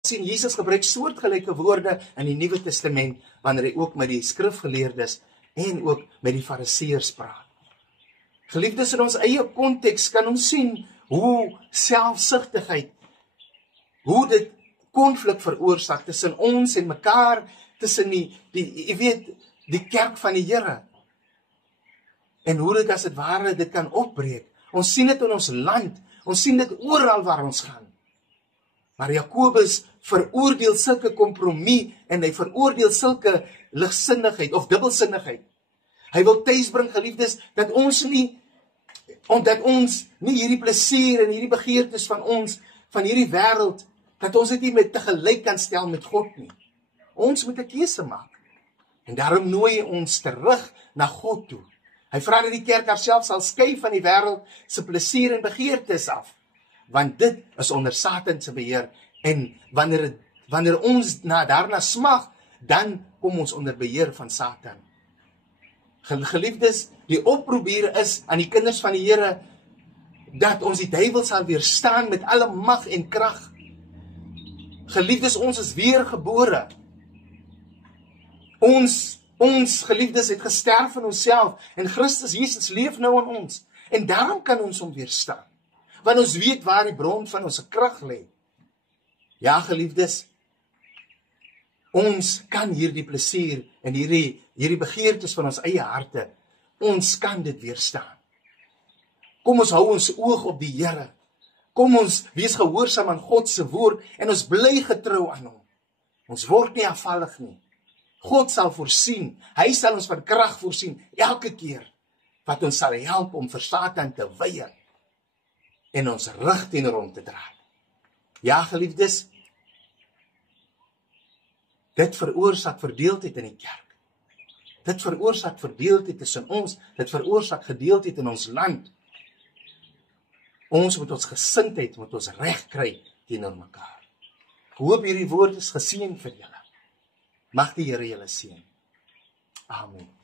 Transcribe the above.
sien Jesus gebruik soortgelyke woorde in die Nuwe Testament wanneer hy ook met die skrifgeleerdes en ook met die fariseërs praat. Geliefdes, in ons eie konteks kan ons sien hoe selfsugtigheid, hoe dit konflik veroorsaak tussen ons en mekaar, tussen die kerk van die Here. En hoe dit as het ware dit kan opbreek. Ons sien dit in ons land, ons sien dit oral waar ons gaan. Maar Jakobus veroordeel sulke kompromie en hy veroordeel sulke ligsinnigheid of dubbelsinnigheid. Hy wil tuisbring, geliefdes, dat ons nie hierdie plesier en hierdie begeertes van ons, van hierdie wêreld, dat ons dit nie met tegelyk kan stel met God nie. Ons moet 'n keuse maak. En daarom nooi hy ons terug na God toe. Hy vra dat die kerk haarself sal skei van die wêreld se plesier en begeertes af, want dit is onder Satan se beheer. En wanneer ons daarna smag, dan kom ons onder beheer van Satan. Geliefdes, die oproep hier is aan die kinders van die Here, dat ons die duiwel sal weerstaan met alle mag en krag. Geliefdes, ons is weergebore. Ons geliefdes het gesterf in onsself en Christus Jesus leef nou in ons. En daarom kan ons hom weerstaan. Want ons weet waar die bron van ons krag lê. Ja, geliefdes, ons kan hierdie plesier en hierdie begeertes van ons eie harte, ons kan dit weerstaan. Kom ons hou ons oog op die Here. Kom ons wees gehoorsaam aan God se woord en ons bly getrou aan hom. Ons word nie afvallig nie. God sal voorsien. Hy sal ons van krag voorsien elke keer wat ons sal help om vir Satan te weier en ons rug teenoor hom te draai. Ja, geliefdes, dit veroorsaak verdeeldheid in die kerk. Dit veroorsaak verdeeldheid tussen ons, dit veroorsaak gedeeldheid in ons land. Ons moet ons gesindheid moet ons reg kry teenoor mekaar. Ek hoop hierdie woord is geseën vir julle. Mag die Here julle seën. Amen.